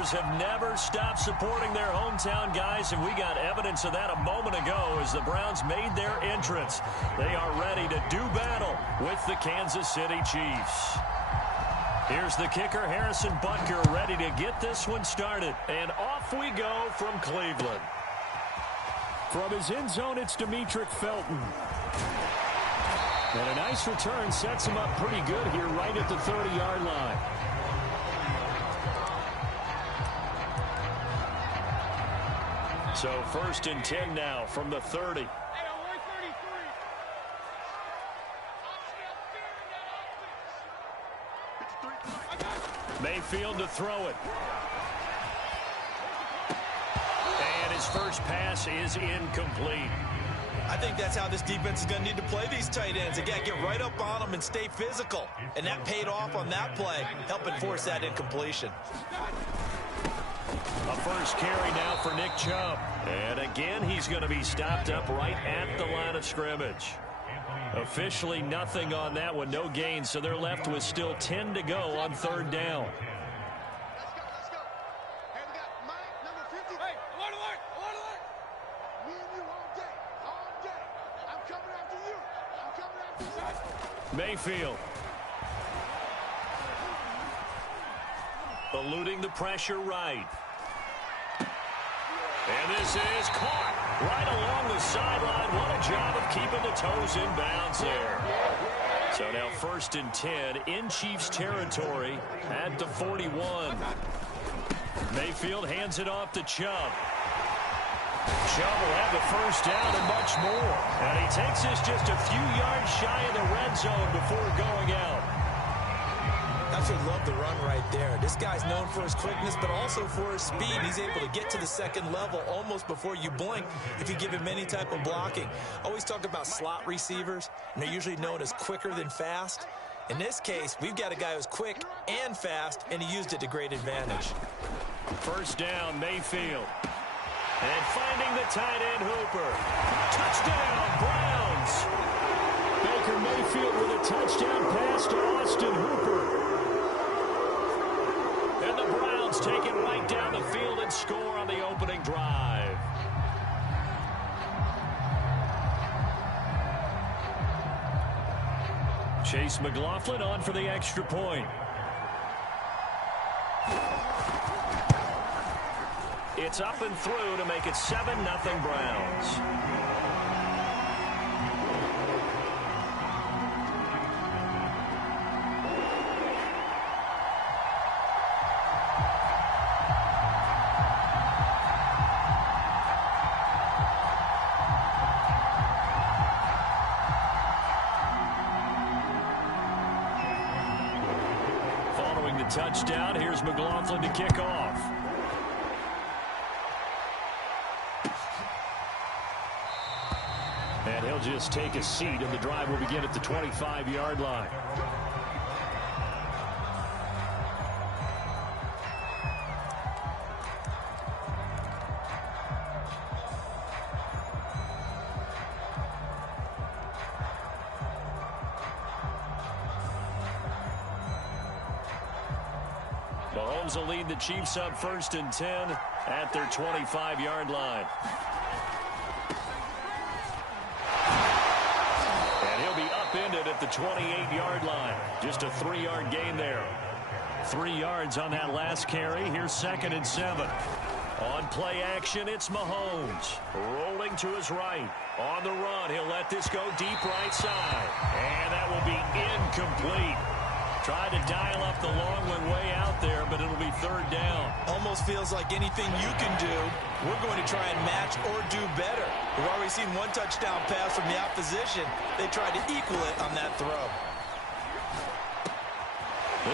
cheerleaders have never stopped supporting their hometown guys, and we got evidence of that a moment ago as the Browns made their entrance. They are ready to do battle with the Kansas City Chiefs. Here's the kicker, Harrison Butker, ready to get this one started. And off we go from Cleveland. From his end zone, it's Demetric Felton. And a nice return sets him up pretty good here right at the 30-yard line. So 1st and 10 now from the 30. Mayfield to throw it. And his first pass is incomplete. I think that's how this defense is going to need to play these tight ends. Again, get right up on them and stay physical. And that paid off on that play, helping force that incompletion. A first carry now for Nick Chubb. And again, he's going to be stopped up right at the line of scrimmage. Officially nothing on that one, no gain, so they're left with still 10 to go on 3rd down. Mayfield. Eluding the pressure right. And this is caught right along the sideline. What a job of keeping the toes in bounds there. So now 1st and 10 in Chiefs territory at the 41. Mayfield hands it off to Chubb. Chubb will have the first down and much more. And he takes this just a few yards shy of the red zone before going out. Absolutely love the run right there. This guy's known for his quickness, but also for his speed. He's able to get to the 2nd level almost before you blink if you give him any type of blocking. Always talk about slot receivers, and they're usually known as quicker than fast. In this case, we've got a guy who's quick and fast, and he used it to great advantage. First down, Mayfield. And finding the tight end, Hooper. Touchdown, Browns. Baker Mayfield with a touchdown pass to Austin Hooper. And the Browns take it right down the field and score on the opening drive. Chase McLaughlin on for the extra point. It's up and through to make it 7-0 Browns. Following the touchdown, here's McLaughlin to kick off. And he'll just take a seat, and the drive will begin at the 25-yard line. Mahomes will lead the Chiefs up 1st and 10 at their 25-yard line. Upended at the 28-yard line. Just a 3-yard gain there. 3 yards on that last carry. Here's 2nd and 7. On play action, it's Mahomes. Rolling to his right. On the run, he'll let this go deep right side. And that will be incomplete. Tried to dial up the long one way out there, but it'll be 3rd down. Almost feels like anything you can do, we're going to try and match or do better. We've already seen one touchdown pass from the opposition. They tried to equal it on that throw.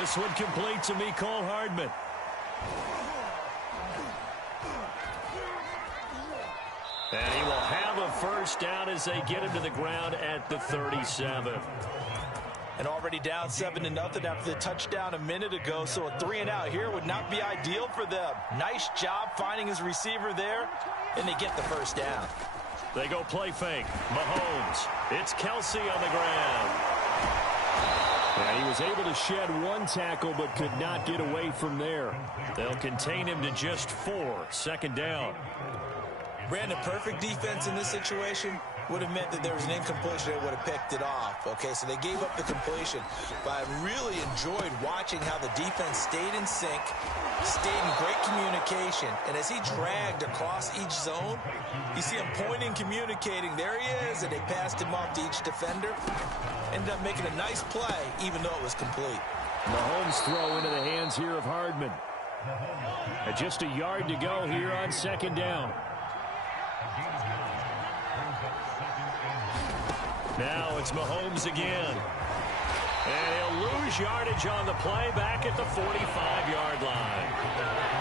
This one complete to Mecole Hardman. And he will have a first down as they get him to the ground at the 37. And already down 7-0 after the touchdown a minute ago, so a 3-and-out here would not be ideal for them. Nice job finding his receiver there, and they get the first down. They go play fake. Mahomes. It's Kelsey on the ground. And he was able to shed one tackle but could not get away from there. They'll contain him to just 4. Second down. Brandon, perfect defense in this situation would have meant that there was an incompletion that would have picked it off. Okay, so they gave up the completion. But I really enjoyed watching how the defense stayed in sync, stayed in great communication. And as he dragged across each zone, you see him pointing, communicating. There he is, and they passed him off to each defender. Ended up making a nice play, even though it was complete. Mahomes throw into the hands here of Hardman. And just a yard to go here on second down. Now it's Mahomes again. And he'll lose yardage on the play back at the 45-yard line.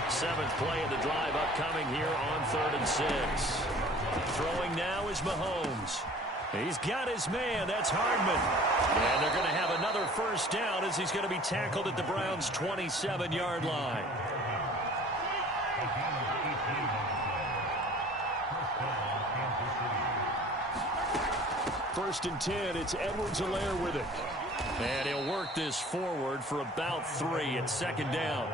7th play of the drive upcoming here on 3rd and 6. Throwing now is Mahomes. He's got his man. That's Hardman. And they're going to have another first down as he's going to be tackled at the Browns' 27-yard line. First and 10, it's Edwards-Helaire with it. And he'll work this forward for about 3 at second down.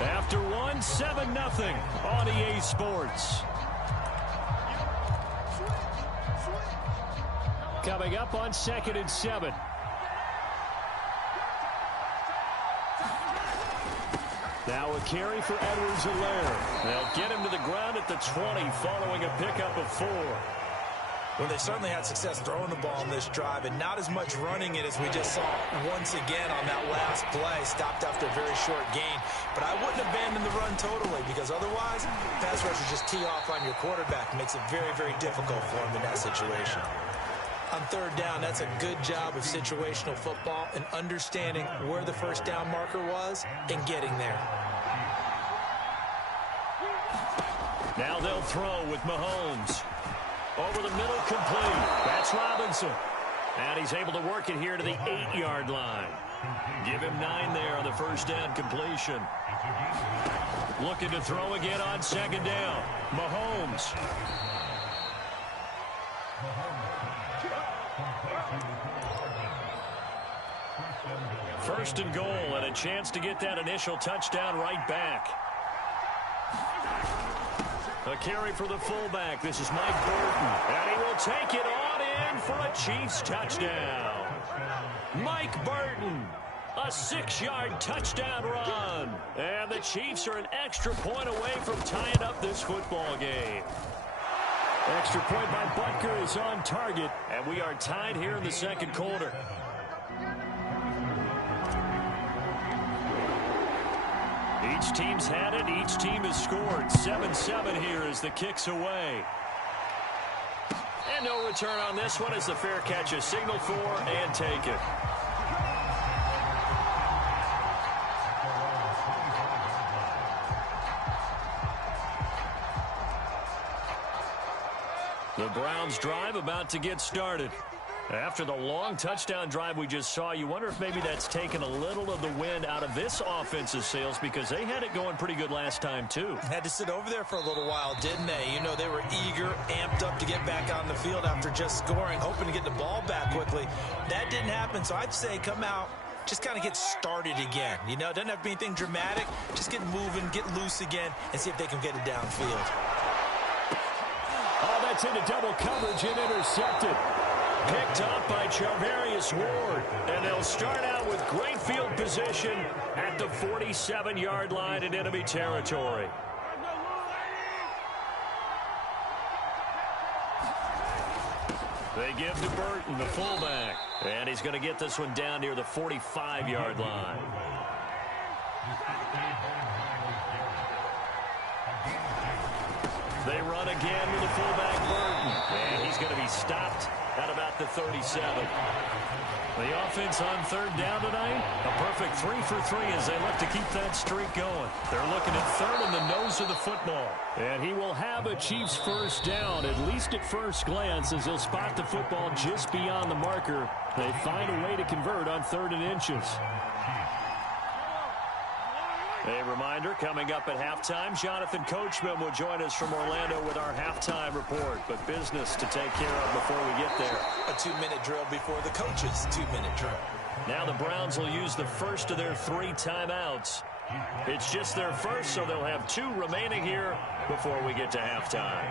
After 1, 7-0 on EA Sports. Coming up on 2nd and 7. Now a carry for Edwards-Helaire. They'll get him to the ground at the 20 following a pickup of 4. Well, they certainly had success throwing the ball in this drive, and not as much running it as we just saw once again on that last play. Stopped after a very short gain. But I wouldn't abandon the run totally, because otherwise, pass rushers just tee off on your quarterback. It makes it very, very difficult for him in that situation. On 3rd down, that's a good job of situational football and understanding where the first down marker was and getting there. Now they'll throw with Mahomes. Over the middle, complete. That's Robinson. And he's able to work it here to the 8-yard line. Give him 9 there on the first down completion. Looking to throw again on second down. Mahomes. First and goal, and a chance to get that initial touchdown right back. A carry for the fullback. This is Mike Burton. And he will take it on in for a Chiefs touchdown. Mike Burton, a 6-yard touchdown run. And the Chiefs are an extra point away from tying up this football game. Extra point by Butker is on target. And we are tied here in the second quarter. Each team's had it. Each team has scored. 7-7 here as the kick's away. And no return on this one as the fair catch is signaled for and taken. The Browns drive about to get started. After the long touchdown drive we just saw, you wonder if maybe that's taken a little of the wind out of this offense's sails, because they had it going pretty good last time, too. Had to sit over there for a little while, didn't they? You know, they were eager, amped up to get back on the field after just scoring, hoping to get the ball back quickly. That didn't happen, so I'd say come out, just kind of get started again. You know, it doesn't have to be anything dramatic. Just get moving, get loose again, and see if they can get it downfield. Oh, that's into double coverage and intercepted. Picked up by Charvarius Ward. And they'll start out with great field position at the 47-yard line in enemy territory. They give to Burton, the fullback. And he's going to get this one down near the 45-yard line. They run again with the fullback Burton. And he's going to be stopped at about the 37. The offense on third down tonight, a perfect 3 for 3 as they look to keep that streak going. They're looking at third in the nose of the football. And he will have a Chiefs first down, at least at first glance, as he'll spot the football just beyond the marker. They find a way to convert on 3rd and inches. A reminder, coming up at halftime, Jonathan Coachman will join us from Orlando with our halftime report. But business to take care of before we get there. A 2-minute drill before the coach's 2-minute drill. Now the Browns will use the first of their 3 timeouts. It's just their first, so they'll have 2 remaining here before we get to halftime.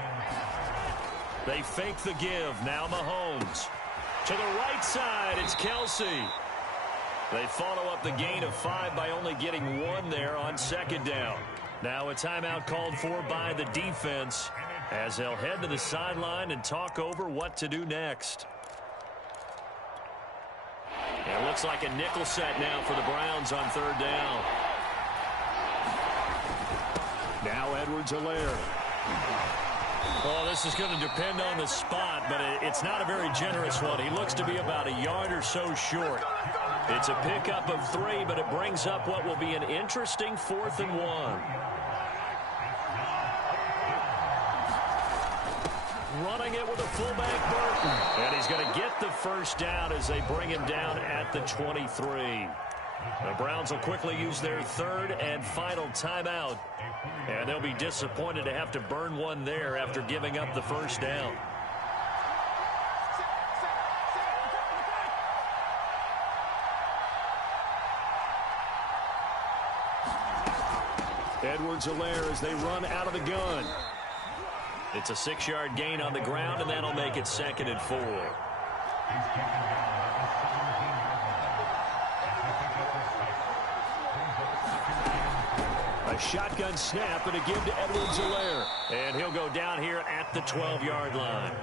They fake the give. Now Mahomes. To the right side, it's Kelsey. They follow up the gain of 5 by only getting 1 there on second down. Now a timeout called for by the defense as they'll head to the sideline and talk over what to do next. It looks like a nickel set now for the Browns on third down. Now Edwards-Helaire. Well, this is going to depend on the spot, but it's not a very generous one. He looks to be about a yard or so short. It's a pickup of 3, but it brings up what will be an interesting 4th and 1. Running it with a fullback, Burton. And he's going to get the first down as they bring him down at the 23. The Browns will quickly use their 3rd and final timeout. And they'll be disappointed to have to burn one there after giving up the first down. Edwards-Helaire as they run out of the gun. It's a 6-yard gain on the ground, and that'll make it 2nd and 4. A shotgun snap and a give to Edwards-Helaire. And he'll go down here at the 12-yard line.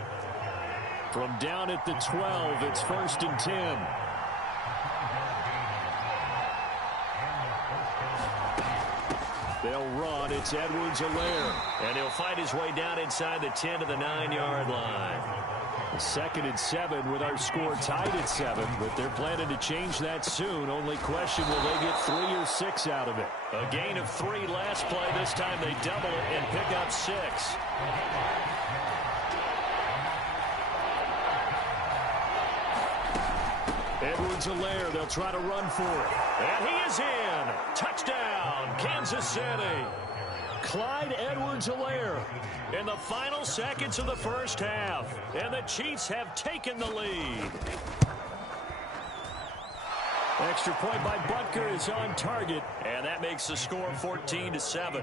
From down at the 12, it's 1st and 10. They'll run. It's Edwards-Helaire. And he'll fight his way down inside the 10 to the 9-yard line. 2nd and 7 with our score tied at 7. But they're planning to change that soon. Only question, will they get 3 or 6 out of it? A gain of 3 last play. This time they double it and pick up 6. Edwards-Helaire, they'll try to run for it. And he is in. Touchdown, Kansas City. Clyde Edwards-Helaire in the final seconds of the first half. And the Chiefs have taken the lead. Extra point by Butker is on target. And that makes the score 14-7.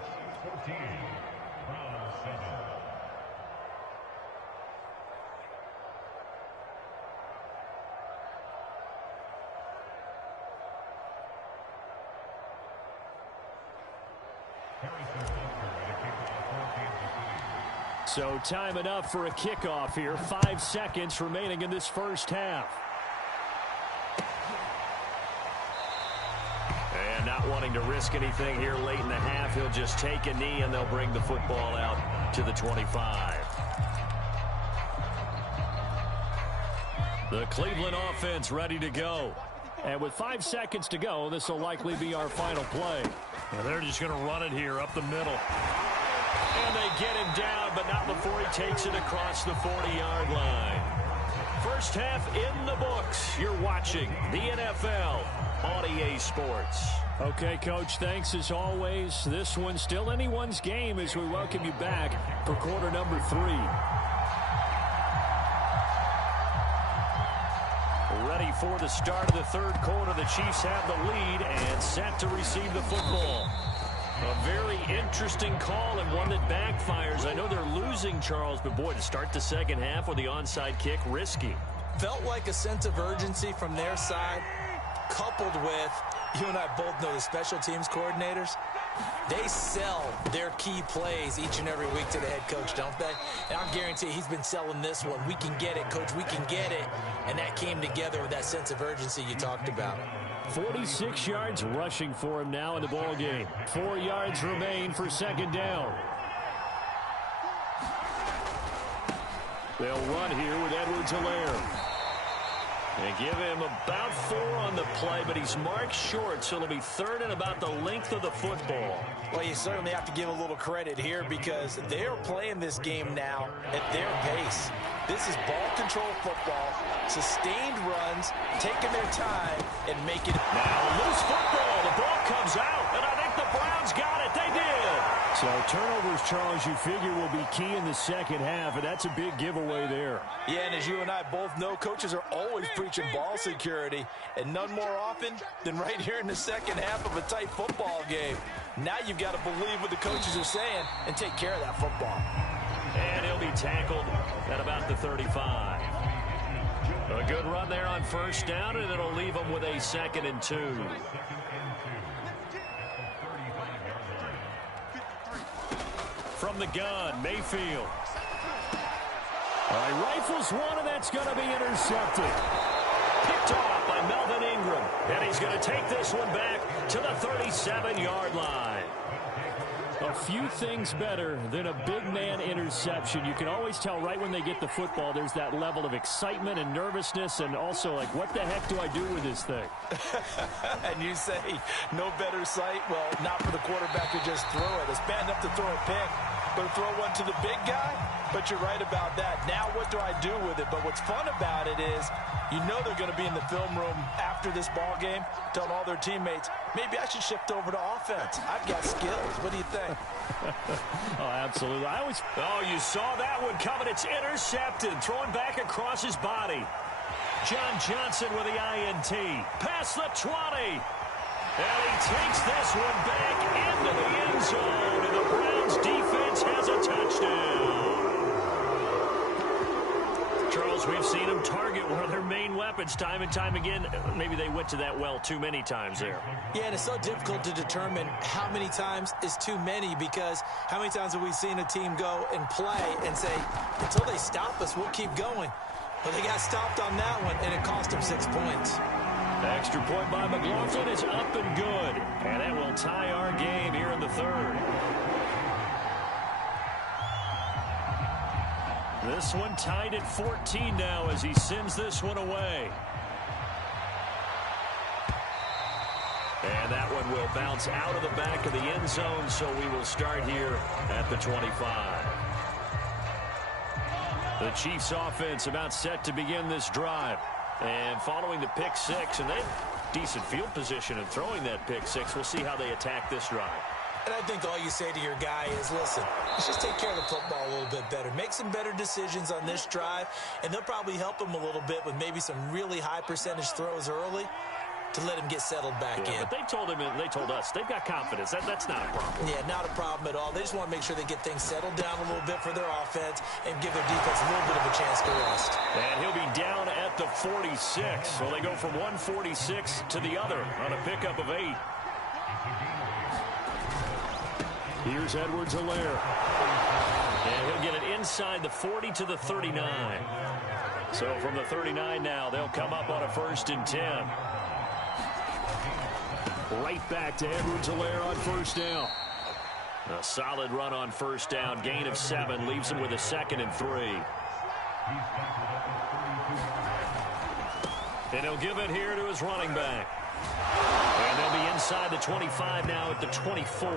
So time enough for a kickoff here. 5 seconds remaining in this first half. And not wanting to risk anything here late in the half, he'll just take a knee and they'll bring the football out to the 25. The Cleveland offense ready to go. And with 5 seconds to go, this will likely be our final play. And they're just going to run it here up the middle. And they get him down, but not before he takes it across the 40-yard line. First half in the books. You're watching the NFL on EA Sports. Okay, Coach, thanks as always. This one's still anyone's game as we welcome you back for quarter number 3. Ready for the start of the third quarter. The Chiefs have the lead and set to receive the football. A very interesting call and one that backfires. I know they're losing, Charles, but boy, to start the second half with the onside kick, risky. Felt like a sense of urgency from their side, coupled with, you and I both know the special teams coordinators. They sell their key plays each and every week to the head coach, don't they? And I'll guarantee he's been selling this one. We can get it, Coach. We can get it. And that came together with that sense of urgency you talked about. 46 yards rushing for him now in the ball game. 4 yards remain for second down. They'll run here with Edwards-Helaire. They give him about 4 on the play, but he's marked short, so it'll be third and about the length of the football. Well, you certainly have to give a little credit here because they're playing this game now at their pace. This is ball control football, sustained runs, taking their time, and making it. Now, loose football. The ball comes out, and I think the Browns Browns got it. They did. So turnovers, Charles, you figure will be key in the second half, and that's a big giveaway there. Yeah, and as you and I both know, coaches are always preaching ball security, and none more often than right here in the second half of a tight football game. Now you've got to believe what the coaches are saying and take care of that football. And he'll be tackled at about the 35. A good run there on first down, and it'll leave them with a 2nd and 2. From the gun, Mayfield. All right, rifles one, and that's going to be intercepted. Picked off by Melvin Ingram. And he's going to take this one back to the 37-yard line. A few things better than a big man interception. You can always tell right when they get the football, there's that level of excitement and nervousness, and also like, what the heck do I do with this thing? And you say, no better sight? Well, not for the quarterback to just throw it. It's bad enough to throw a pick, but throw one to the big guy? But you're right about that. Now what do I do with it? But what's fun about it is you know they're going to be in the film room after this ball game telling all their teammates, maybe I should shift over to offense. I've got skills. What do you think? Oh, absolutely. Oh, you saw that one coming. It's intercepted. Throwing back across his body. John Johnson with the INT. Past the 20. And he takes this one back into the end zone. And the Browns defense has a touchdown. Charles, we've seen them target one of their main weapons time and time again. Maybe they went to that well too many times there. Yeah, and it's so difficult to determine how many times is too many, because how many times have we seen a team go and play and say, until they stop us, we'll keep going. But they got stopped on that one, and it cost them 6 points. The extra point by McLaughlin is up and good. And that will tie our game here in the third. This one tied at 14 now as he sends this one away. And that one will bounce out of the back of the end zone, so we will start here at the 25. The Chiefs offense about set to begin this drive. And following the pick six, and they have decent field position in throwing that pick six. We'll see how they attack this drive. And I think all you say to your guy is, listen, let's just take care of the football a little bit better. Make some better decisions on this drive, and they'll probably help him a little bit with maybe some really high percentage throws early to let him get settled back in. But they told him, and they told us, they've got confidence. That's not a problem. Yeah, not a problem at all. They just want to make sure they get things settled down a little bit for their offense and give their defense a little bit of a chance to rest. And he'll be down at the 46. So they go from 146 to the other on a pickup of 8. Here's Edwards-Helaire. And he'll get it inside the 40 to the 39. So from the 39 now, they'll come up on a 1st and 10. Right back to Edwards-Helaire on first down. A solid run on first down. Gain of 7 leaves him with a 2nd and 3. And he'll give it here to his running back. And they'll be inside the 25 now at the 24.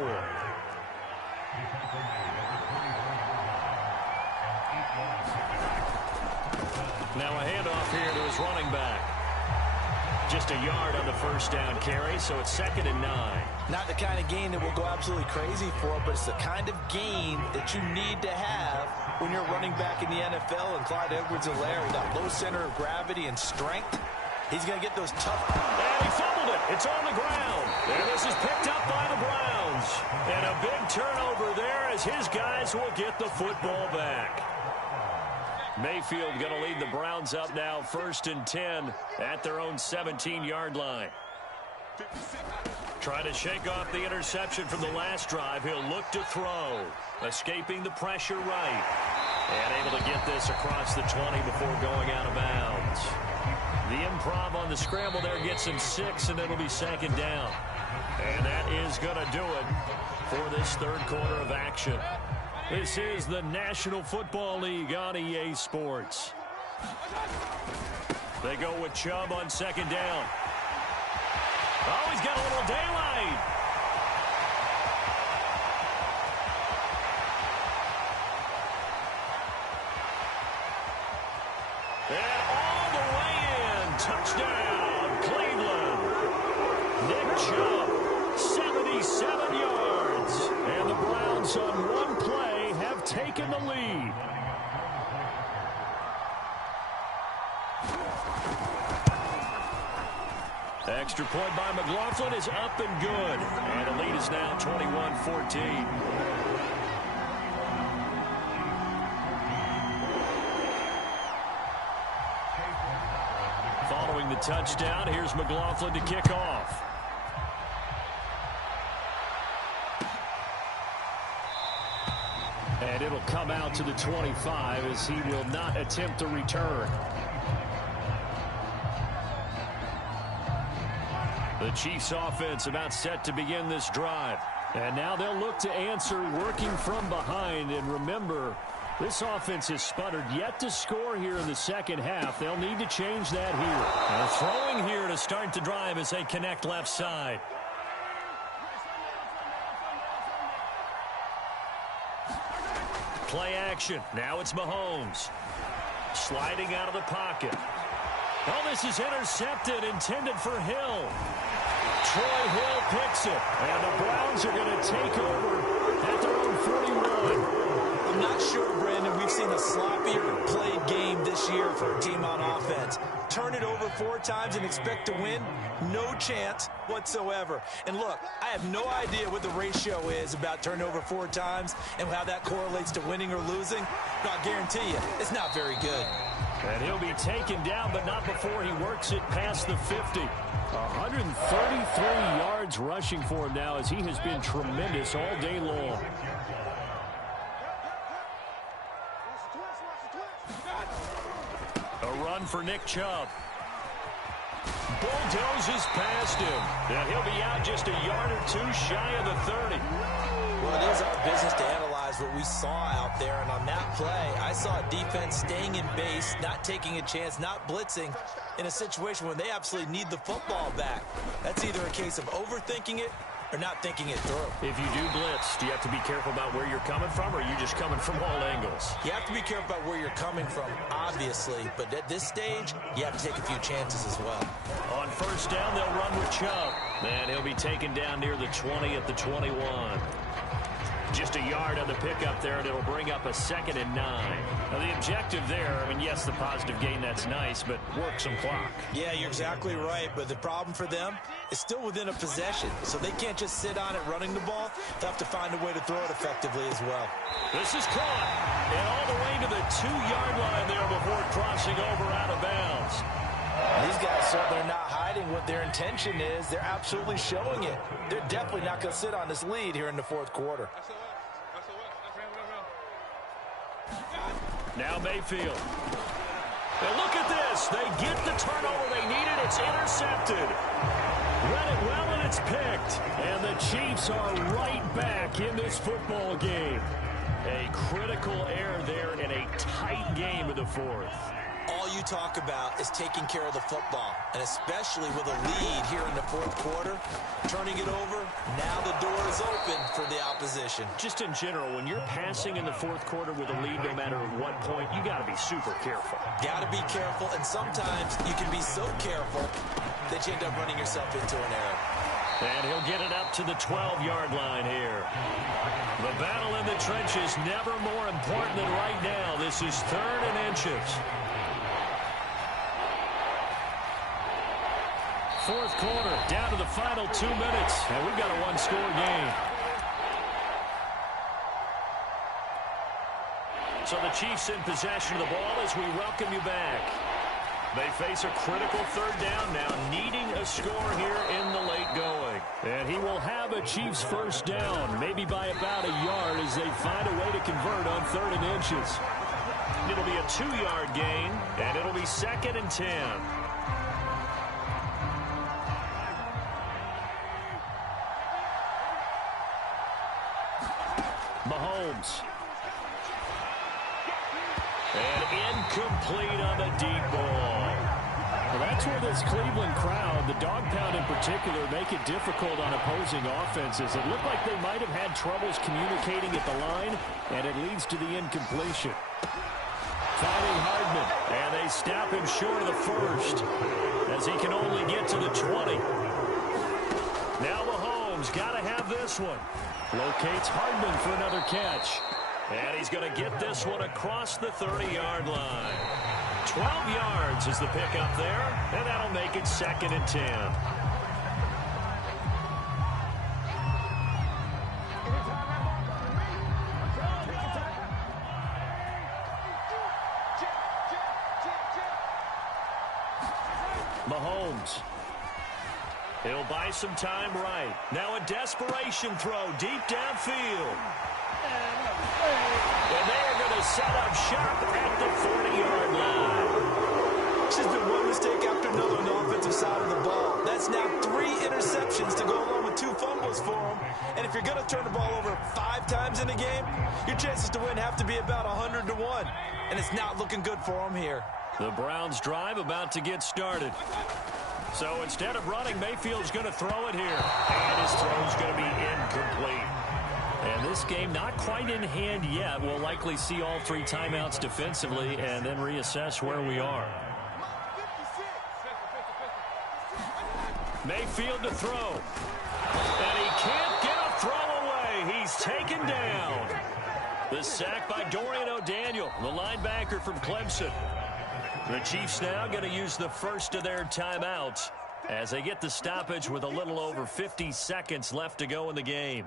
Now a handoff here to his running back. Just a yard on the first down carry, so it's 2nd and 9. Not the kind of gain that will go absolutely crazy for, but it's the kind of gain that you need to have when you're running back in the NFL. And Clyde Edwards-Helaire, that low center of gravity and strength, he's going to get those tough. And he fumbled it. It's on the ground. And this is picked up by the Browns. And a big turnover there as his guys will get the football back. Mayfield going to lead the Browns up now, 1st and 10 at their own 17-yard line. Trying to shake off the interception from the last drive. He'll look to throw. Escaping the pressure right. And able to get this across the 20 before going out of bounds. The improv on the scramble there gets him 6, and it'll be 2nd down. And that is going to do it for this third quarter of action. This is the National Football League on EA Sports. They go with Chubb on 2nd down. Oh, he's got a little daylight. And all the way in. Touchdown, Cleveland. Nick Chubb, 77 yards. the lead. Extra point by McLaughlin is up and good. And the lead is now 21-14. Following the touchdown, here's McLaughlin to kick off. And it'll come out to the 25 as he will not attempt to return. The Chiefs offense about set to begin this drive. And now they'll look to answer working from behind. And remember, this offense has sputtered yet to score here in the second half. They'll need to change that here. And throwing here to start the drive as they connect left side. Play action. Now it's Mahomes. Sliding out of the pocket. Oh, this is intercepted, intended for Hill. Troy Hill picks it. And the Browns are going to take over at their own 41. I'm not sure, Brandon, we've seen a sloppier played game this year for a team on offense. Turn it over 4 times and expect to win? No chance whatsoever. And look, I have no idea what the ratio is about turning over 4 times and how that correlates to winning or losing. But I'll guarantee you, it's not very good. And he'll be taken down, but not before he works it past the 50. 133 yards rushing for him now as he has been tremendous all day long. A run for Nick Chubb. Bulldozes past him. And he'll be out just a yard or 2 shy of the 30. Well, it is our business to analyze what we saw out there. And on that play, I saw a defense staying in base, not taking a chance, not blitzing in a situation where they absolutely need the football back. That's either a case of overthinking it or not thinking it through. If you do blitz, do you have to be careful about where you're coming from, or are you just coming from all angles? You have to be careful about where you're coming from, obviously. But at this stage, you have to take a few chances as well. On first down, they'll run with Chubb. And he'll be taken down near the 20 at the 21. Just a yard on the pickup there, and it'll bring up a 2nd and 9. Now, the objective there, I mean, yes, the positive gain, that's nice, but work some clock. Yeah, you're exactly right, but the problem for them is still within a possession, so they can't just sit on it running the ball. They'll have to find a way to throw it effectively as well. This is caught, and all the way to the 2-yard line there before crossing over out of bounds. These guys certainly are not hiding what their intention is. They're absolutely showing it. They're definitely not going to sit on this lead here in the 4th quarter. Now Mayfield. And look at this. They get the turnover they needed. It's intercepted. Read it well, and it's picked. And the Chiefs are right back in this football game. A critical error there in a tight game of the 4th. All you talk about is taking care of the football, and especially with a lead here in the 4th quarter, turning it over, now the door is open for the opposition. Just in general, when you're passing in the 4th quarter with a lead, no matter at what point, you got to be super careful. Got to be careful, and sometimes you can be so careful that you end up running yourself into an error. And he'll get it up to the 12-yard line here. The battle in the trenches never more important than right now. This is 3rd and inches. 4th quarter, down to the final 2 minutes, and we've got a 1-score game. So the Chiefs in possession of the ball as we welcome you back. They face a critical 3rd down now, needing a score here in the late going. And he will have a Chiefs 1st down, maybe by about a yard as they find a way to convert on 3rd and inches. It'll be a 2-yard gain, and it'll be 2nd and 10. Mahomes. And incomplete on the deep ball. Well, that's where this Cleveland crowd, the dog pound in particular, make it difficult on opposing offenses. It looked like they might have had troubles communicating at the line, and it leads to the incompletion. Finding Hardman, and they snap him short of the 1st as he can only get to the 20. Now Mahomes got to have this one. Locates Hardman for another catch. And he's going to get this one across the 30-yard line. 12 yards is the pickup there, and that'll make it 2nd and 10. Mahomes. He'll buy some time right. Now a desperation throw deep downfield. And they are going to set up shop at the 40-yard line. It's just been one mistake after another on the offensive side of the ball. That's now 3 interceptions to go along with 2 fumbles for him. And if you're going to turn the ball over 5 times in a game, your chances to win have to be about 100 to 1. And it's not looking good for him here. The Browns' drive about to get started. So instead of running, Mayfield's going to throw it here. And his throw's going to be incomplete. And this game not quite in hand yet. We'll likely see all 3 timeouts defensively and then reassess where we are. Mayfield to throw. And he can't get a throw away. He's taken down. The sack by Dorian O'Daniel, the linebacker from Clemson. The Chiefs now going to use the first of their timeouts as they get the stoppage with a little over 50 seconds left to go in the game.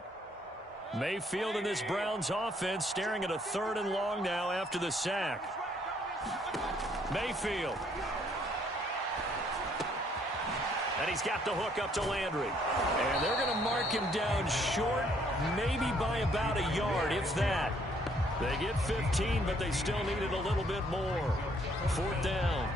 Mayfield and this Browns offense staring at a 3rd and long now after the sack. Mayfield. And he's got the hook up to Landry. And they're going to mark him down short, maybe by about a yard, if that. They get 15, but they still needed a little bit more. 4th down.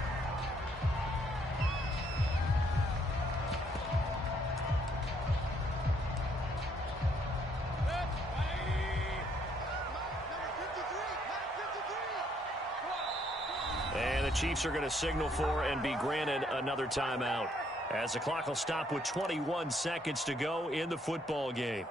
And the Chiefs are going to signal for and be granted another timeout, as the clock will stop with 21 seconds to go in the football game.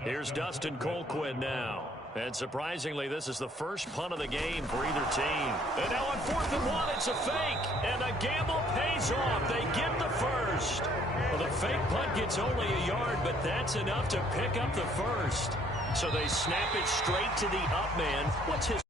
Here's Dustin Colquitt now. And surprisingly, this is the first punt of the game for either team. And now on 4th and 1, it's a fake. And the gamble pays off. They get the first. Well, the fake punt gets only a yard, but that's enough to pick up the first. So they snap it straight to the up man. What's his